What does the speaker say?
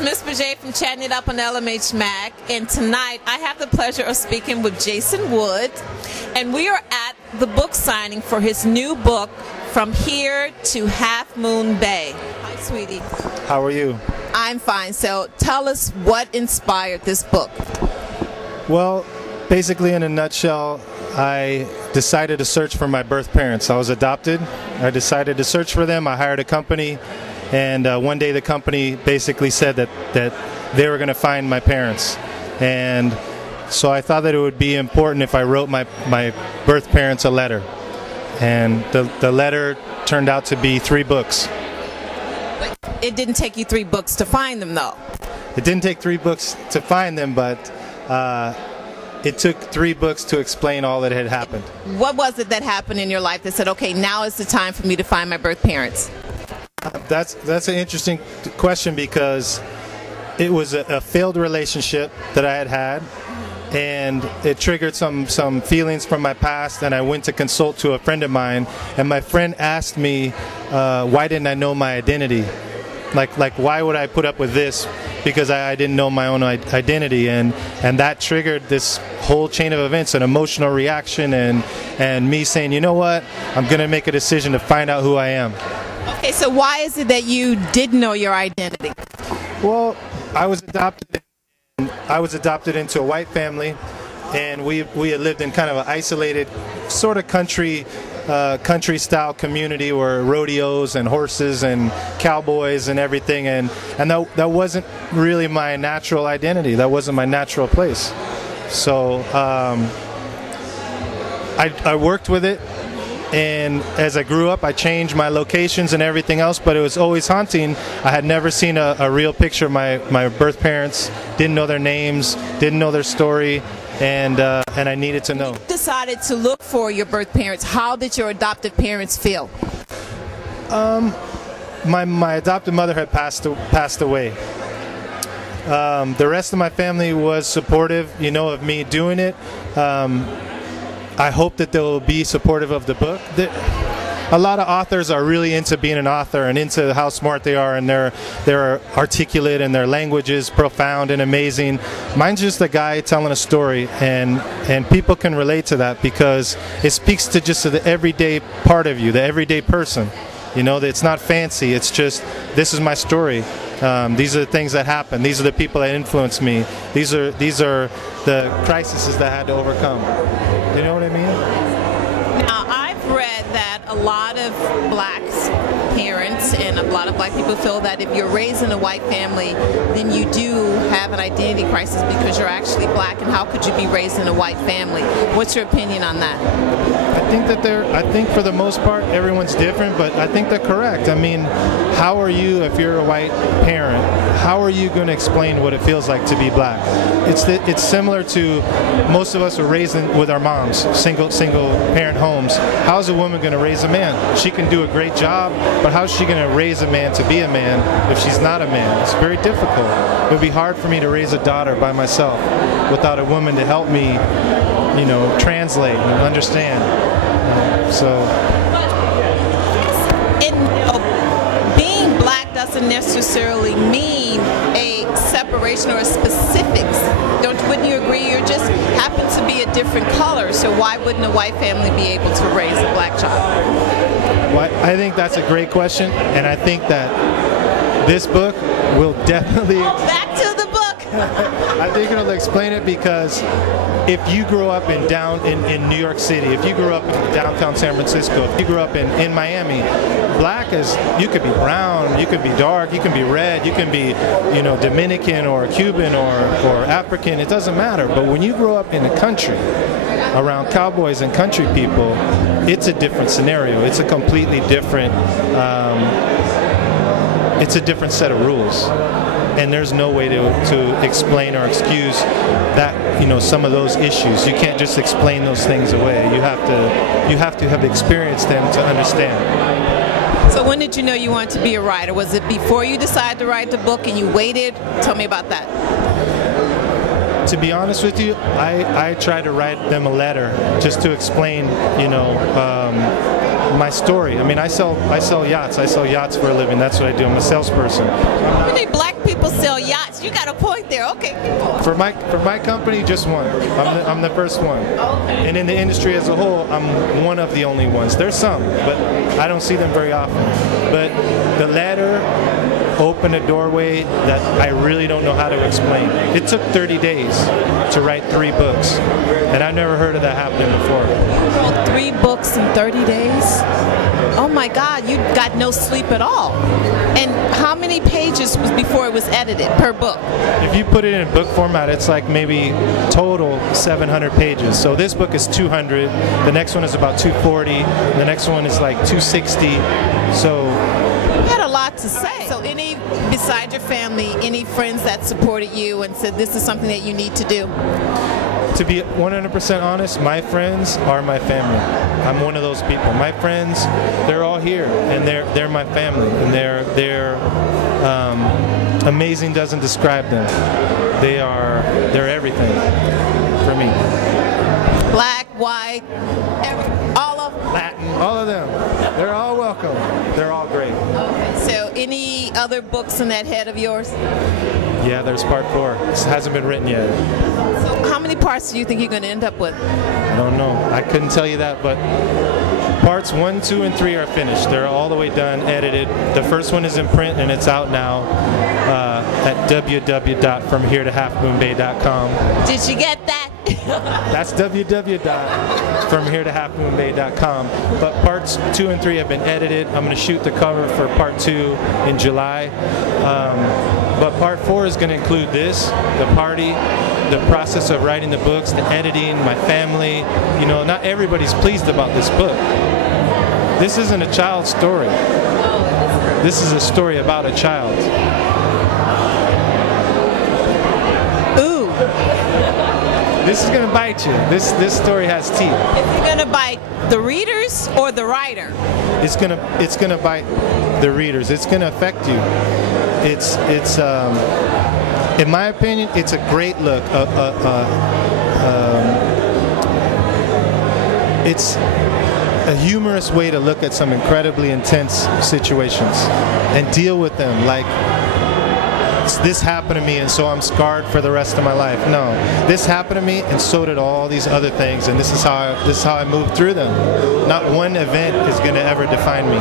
is Miss J from Chatting It Up on LMH Mac, and tonight I have the pleasure of speaking with Jason Wood, and we are at the book signing for his new book, From Here to Half Moon Bay. Hi, sweetie. How are you? I'm fine. So tell us what inspired this book. Well, basically in a nutshell, I decided to search for my birth parents. I was adopted. I decided to search for them. I hired a company, and one day the company basically said that they were going to find my parents. And so I thought that it would be important if I wrote my birth parents a letter. And the letter turned out to be 3 books. It didn't take you 3 books to find them, though. It didn't take 3 books to find them, but it took 3 books to explain all that had happened. What was it that happened in your life that said, okay, now is the time for me to find my birth parents? That's an interesting question, because it was a failed relationship that I had, and it triggered some feelings from my past, and I went to consult to a friend of mine, and my friend asked me why didn't I know my identity, like why would I put up with this, because I didn't know my own identity, and that triggered this whole chain of events, an emotional reaction, and me saying, you know what, I'm going to make a decision to find out who I am. Okay, so why is it that you didn't know your identity? Well, I was adopted into a white family, and we had lived in kind of an isolated sort of country style community where rodeos and horses and cowboys and everything, and that wasn't really my natural identity. That wasn't my natural place. So I worked with it, and as I grew up I changed my locations and everything else, but it was always haunting. I had never seen a real picture of my birth parents, didn't know their names, didn't know their story, and I needed to know. You decided to look for your birth parents. How did your adoptive parents feel? My adopted mother had passed away. The rest of my family was supportive, of me doing it. I hope that they'll be supportive of the book. A lot of authors are really into being an author and into how smart they are, and they're articulate, and their language is profound and amazing. Mine's just a guy telling a story, and people can relate to that because it speaks to just the everyday part of you, the everyday person. It's not fancy. It's just, this is my story. These are the things that happen. These are the people that influenced me. These are the crises that I had to overcome. You know what I mean? Now, I've read that a lot of black parents and a lot of black people feel that if you're raised in a white family, then you do have an identity crisis because you're actually black, and how could you be raised in a white family? What's your opinion on that? I think for the most part everyone's different, but I think they're correct. I mean, how are you, if you're a white parent, how are you going to explain what it feels like to be black? It's similar to most of us were raised with our moms, single parent homes. How's a woman going to raise a man? She can do a great job, but how's she going to raise a man to be a man if she's not a man? It's very difficult. It would be hard for me to raise a daughter by myself without a woman to help me, translate and understand. Being black doesn't necessarily mean a separation or a specifics. Wouldn't you agree? You just happen to be a different color, so why wouldn't a white family be able to raise a black child? Well, I think that's a great question, and I think that this book will definitely... Back to the book! I think it'll explain it, because if you grow up in New York City, if you grew up in downtown San Francisco, if you grew up in Miami, black is, you could be brown, you could be dark, you can be red, you can be, Dominican or Cuban or African, it doesn't matter. But when you grow up in the country, around cowboys and country people, it's a different scenario. It's a completely different, it's a different set of rules. And there's no way to explain or excuse that, some of those issues. You can't just explain those things away. You have to have experienced them to understand. So when did you know you wanted to be a writer? Was it before you decided to write the book and you waited? Tell me about that. To be honest with you, I tried to write them a letter just to explain, my story. I mean, I sell yachts. I sell yachts for a living. That's what I do. I'm a salesperson. How many black people sell yachts? You got a point there. Okay. For my company, just one. I'm the first one. And in the industry as a whole, I'm one of the only ones. There's some, but I don't see them very often. But the letter opened a doorway that I really don't know how to explain. It took 30 days to write 3 books, and I've never heard of that happening before. You wrote 3 books in 30 days? Oh my God, you got no sleep at all. And how many pages was before it was edited per book? If you put it in book format, it's like maybe total 700 pages. So this book is 200, the next one is about 240, the next one is like 260. So you had a lot to say. So besides your family, any friends that supported you and said this is something that you need to do? To be 100% honest, my friends are my family. I'm one of those people. My friends, they're all here, and they're my family, and they're amazing doesn't describe them. They're everything for me. Black, white, all of them? Latin, all of them. They're all welcome. They're all great. Okay, so any other books in that head of yours? Yeah, there's part 4. This hasn't been written yet. So how many parts do you think you're going to end up with? I don't know. I couldn't tell you that, but parts 1, 2, and 3 are finished. They're all the way done, edited. The first one is in print, and it's out now at www.fromheretohalfmoonbay.com. Did you get that? That's www.fromheretohalfmoonbay.com. But parts 2 and 3 have been edited. I'm going to shoot the cover for part 2 in July. But part 4 is going to include this, the party, the process of writing the books, the editing, my family. You know, not everybody's pleased about this book. This isn't a child's story. This is a story about a child. Ooh. This is going to bite you. This story has teeth. Is it going to bite the readers or the writer? It's going to bite the readers. It's going to affect you. It's in my opinion, it's a great look. It's a humorous way to look at some incredibly intense situations and deal with them like this happened to me and so I'm scarred for the rest of my life. No, this happened to me and so did all these other things, and this is how I moved through them. Not one event is going to ever define me.